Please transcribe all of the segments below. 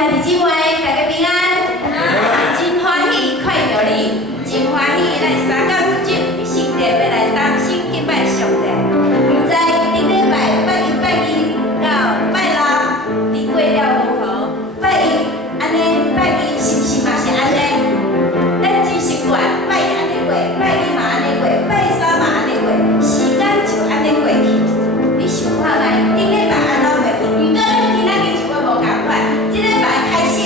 兄弟姊妹，大家平安，真欢喜看到你，真欢喜咱三教之主伫圣殿要来当心敬拜上帝。不知顶礼拜拜一拜二到拜六，你过了如何？拜一安尼，拜二是不是嘛是安尼？咱真习惯拜一安尼过，拜二嘛安尼过，拜三嘛安尼过，时间就安尼过去。你想看卖顶礼拜安怎过去？不过咱今仔日就会无共款。这礼拜开始，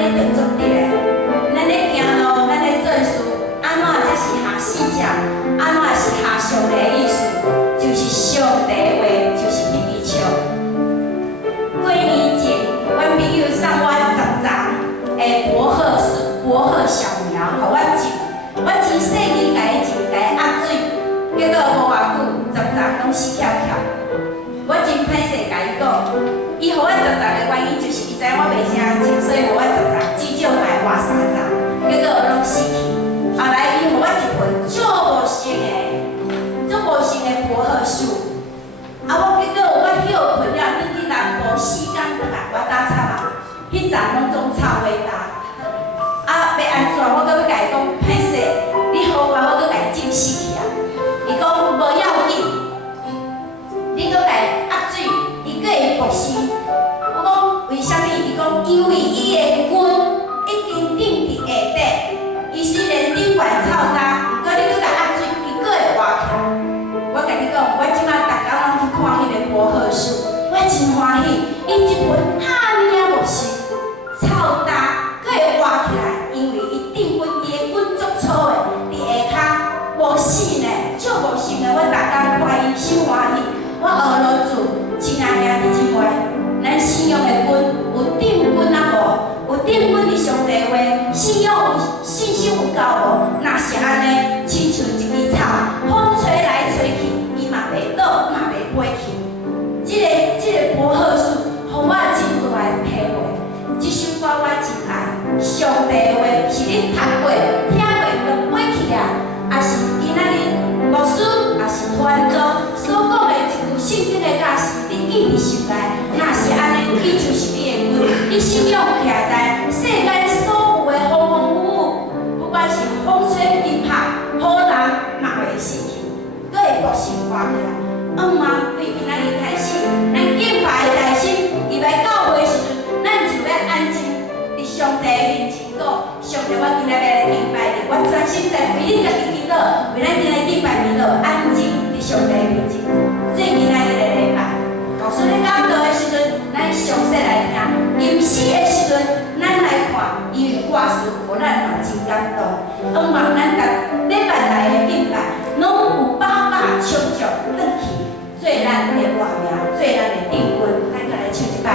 咧着做伫咧，咱咧行路，咱咧做事，安怎才是合适者？安怎是合上帝的意思？就是上帝的话，就是迄支笑。过年前，阮朋友送我10丛的薄荷小苗，互我种。我真细腻家己种，家己压水，结果无偌久，10丛拢死翘翘。我真歹势甲伊讲，伊互我10丛的原因就是伊知我袂啥种，所以互我10丛，至少买活3丛，结果拢死去。后来伊互我一盆足无成的薄荷树，我结果我休困了，恁去南部4天倒来，我打插啊，迄丛拢总草花搭。要安怎？我阁要甲伊讲，歹势，你予我阁甲伊种死去啊！伊讲无要紧，你阁甲伊压水，伊阁会复生。我讲为虾米？伊讲因为伊的根已经顶伫下底，伊虽然顶悬草搭，毋过你阁甲压水，伊阁会活起来。我甲你讲，我即摆逐工拢去看迄个薄荷树，我真欢喜。伊一盆哈尔啊无成，草搭阁会活起来。因为伊顶根伊的根足粗的，伫下骹无死呢，足无成的。我逐工看伊心欢喜。我学落做，亲爱兄弟姊妹，咱信仰的根有顶根啊无？有顶根伫上帝话，信仰有信心有够无？若是安尼，亲像一枝草，风吹来吹去，伊嘛袂倒，嘛袂飞去。即个薄荷树，互我真大的体会。即首歌我真爱。上帝的话是你读过、听过就买去啊，也是今仔日牧师，也是传道所讲的一句圣经的假实，你记伫心内。若是安尼，伊就是你的根，你信仰徛在世间所有的风风雨雨，不管是风吹日拍，雨淋嘛袂死去，佫会复生活起来。对今仔日开始，咱敬拜的内心，入来教会时阵，咱就要安静。上帝面前讲，上帝，我今日要来敬拜你，我专心在为你家己祈祷，为咱今日敬拜祈祷，安静伫上帝面前。这今仔日的礼拜，告诉你讲道的时阵，咱详细来听；吟诗的时阵，咱来看，因为歌词互咱嘛真感动。希望咱甲礼拜来的敬拜，拢有饱饱充足转去，做咱的活命，做咱的顶根。咱再来唱一摆。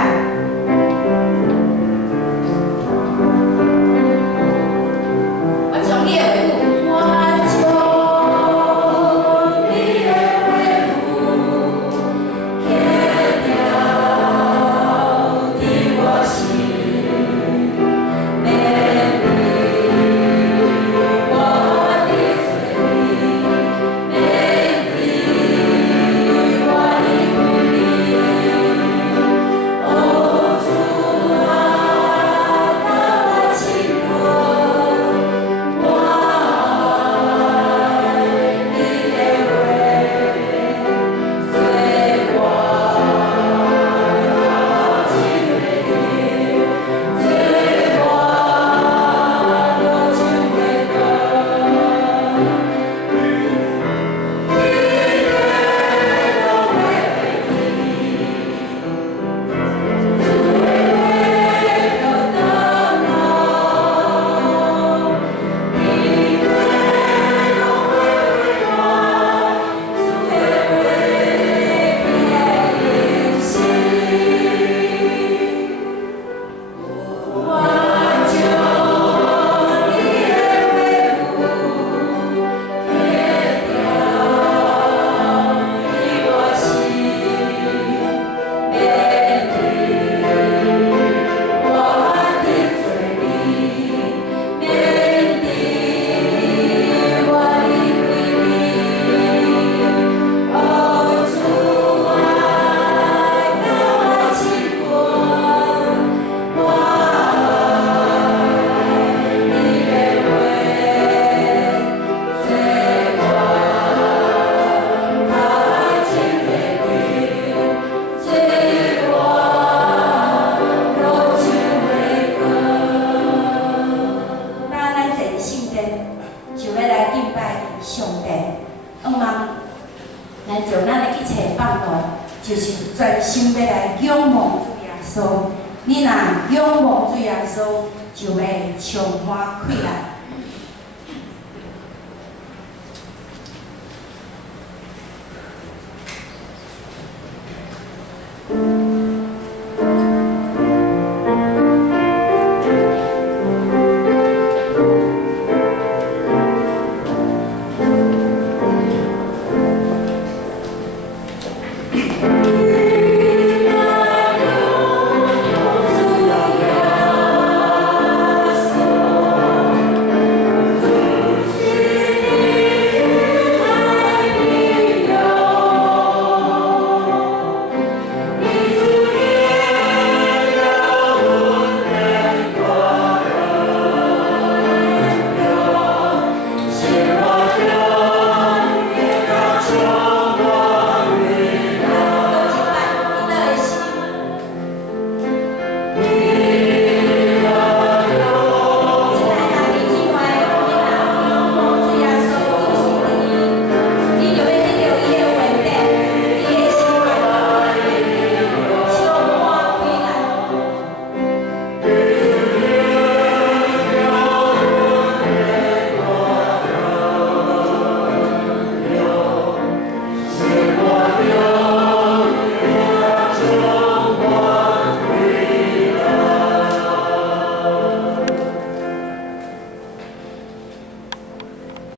就要充满快乐。